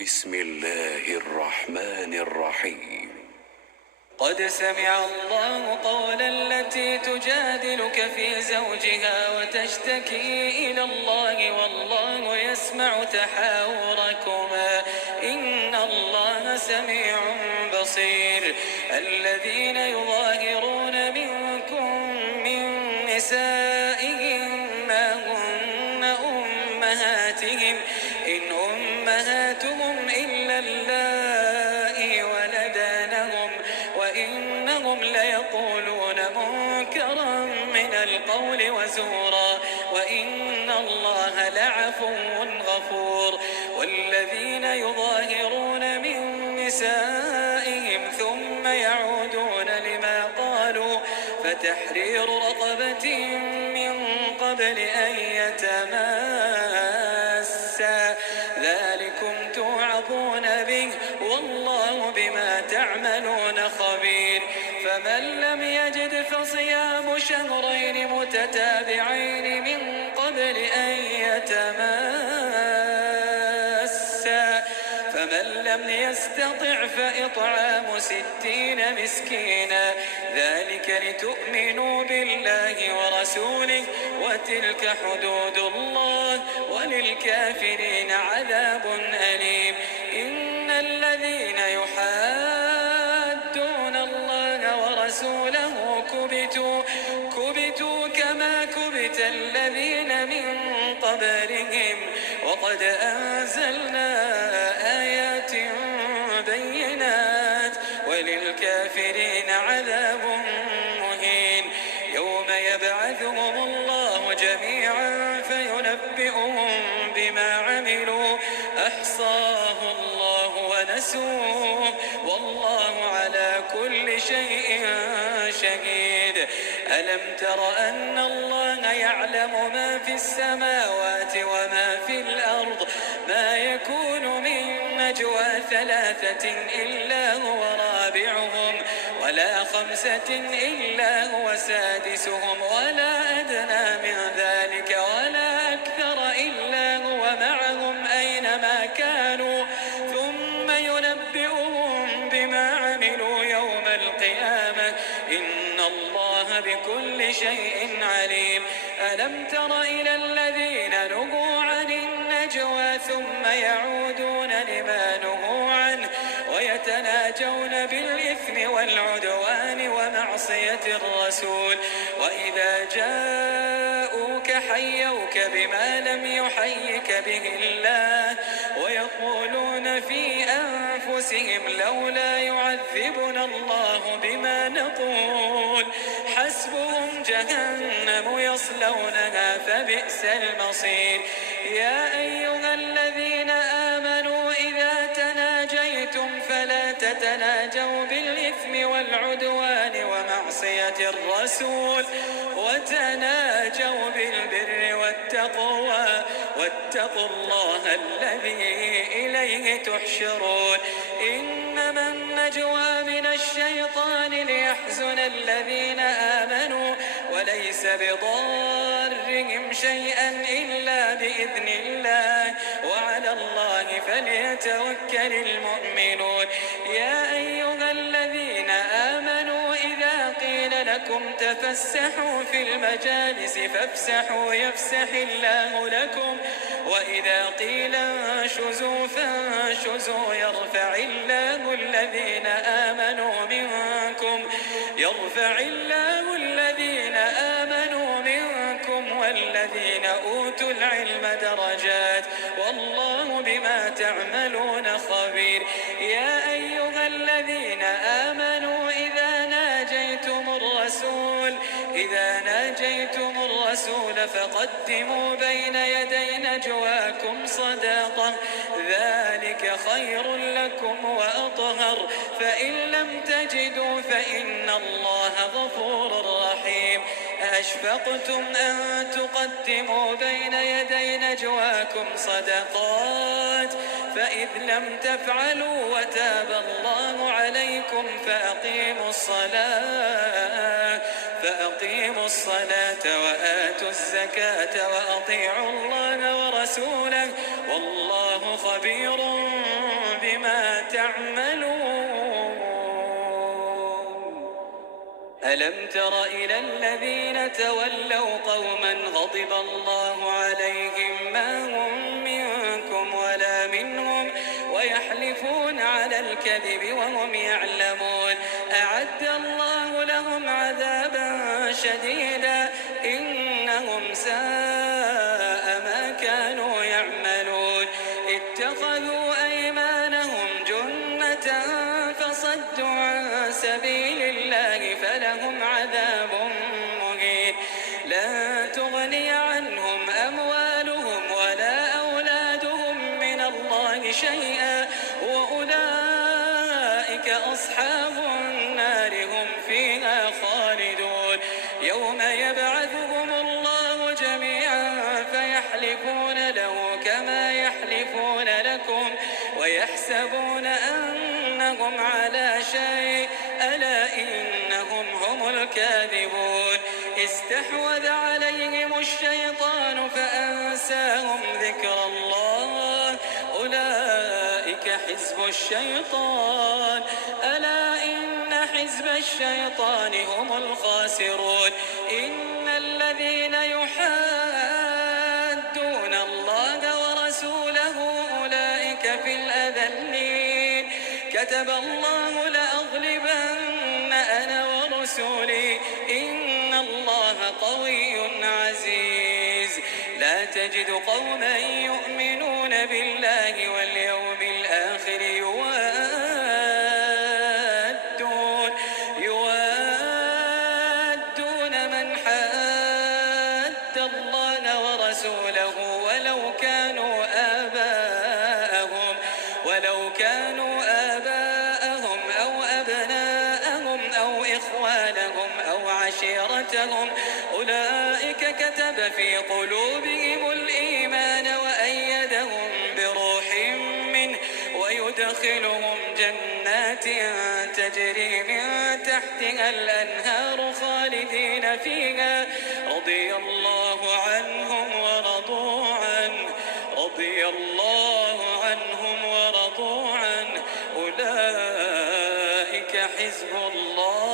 بسم الله الرحمن الرحيم. قد سمع الله قول التي تجادلك في زوجها وتشتكي إلى الله والله يسمع تحاوركما إن الله سميع بصير. الذين يظاهرون منكم من نسائهم ما هن أمهاتهم إن أمهاتهم إلا اللائي ولدانهم وإنهم ليقولون منكرا من القول وزورا وإن الله لعفو غفور. والذين يظاهرون من نسائهم ثم يعودون لما قالوا فتحرير رقبة من قبل أن يتماسا ذلكم توعظون به والله بما تعملون خبير. فمن لم يجد فصيام شهرين متتابعين من قبل أن يتماسا فمن لم يستطع فإطعام 60 مسكينا ذلك لتؤمنوا بالله ورسوله وتلك حدود الله وللكافرين عذاب أليم. إن الذين يحادون الله ورسوله كبتوا كما كبت الذين من قبلهم وقد أنزلنا آيات بينات وللكافرين عذاب مهين. يوم يبعثهم الله جميعا فينبئهم بما عملوا أحصاه الله ونسوه والله على كل شيء شهيد. ألم تر أن الله يعلم ما في السماوات وما في الأرض ما يكون من نجوى 3 إلا هو رابعهم ولا 5 إلا هو سادسهم ولا أدنى من ذلك ولا أكثر إلا هو معهم أينما كانوا ثم ينبئهم بما عملوا يوم القيامة إن الله بكل شيء عليم. ألم تر إلى الذين نهوا عن النجوى ثم يعودون لما نهوا عنه ويتناجون بالإثم والعدوان ومعصية الرسول وإذا جاءوك حيوك بما لم يحيك به الله ويقولون في أنفسهم لولا يعذبنا الله بما نقول حسبهم جهنم يصلونها فبئس المصير. يا أيها الذين آمنوا إذا تناجيتم فلا تتناجوا بالإثم والعدوان ومعصية الرسول وتناجوا بالبر والتقوى واتقوا الله الذي إليه تحشرون. إنما النجوى من الشيطان ليحزن الذين آمنوا وليس بضارهم شيئا إلا بإذن الله وعلى الله فليتوكل المؤمنون. يا أيها الذين آمنوا إذا قيل لكم تفسحوا في المجالس فافسحوا يفسح الله لكم وإذا قيل انشزوا فانشزوا يرفع الله الذين آمنوا منكم والذين أوتوا العلم درجات والله بما تعملون خبير. يا أيها الذين آمنوا إذا ناجيتم الرسول فقدموا بين يدي نجواكم صداقة ذلك خير لكم وأطهر فإن لم تجدوا فإن الله غفور رحيم. أشفقتم أن تقدموا بين يدي نجواكم صدقات فإذ لم تفعلوا وتاب الله عليكم فأقيموا الصلاة وآتوا الزكاة وأطيعوا الله ورسوله والله خبير تعملون. ألم تر إلى الذين تولوا قوما غضب الله عليهم ما هم منكم ولا منهم ويحلفون على الكذب وهم يعلمون أعد الله لهم عذابا شديدا إنهم ساء ما كانوا يعملون. اتخذوا أيمانهم جنة فصدوا عن سبيل الله فلهم عذاب مهين. لا تغني عنهم أموالهم ولا أولادهم من الله شيئا وأولئك أصحاب النار هم فيها خالدون. يوم يبعثهم الله جميعا فيحلفون له كما يحلفون لكم ويحسبون أنهم على شيء ألا إنهم هم الكاذبون. استحوذ عليهم الشيطان فأنساهم ذكر الله أولئك حزب الشيطان ألا إن حزب الشيطان هم الخاسرون. إن الذين يحادون الله ورسوله أولئك في الأذلين. كتب الله لأغلبن أنا ورسلي إن الله قوي عزيز. لا تجد قوما يؤمنون بالله واليوم الآخر يوادون من حاد الله ورسوله ولو كانوا آباءهم أو أبناءهم أو إخوانهم أو عشيرتهم أولئك كتب في قلوبهم الإيمان وأيدهم بروح منه ويدخلهم جنات تجري من تحتها الأنهار خالدين فيها رضي الله عنهم ورضوا عنه أولئك حزب الله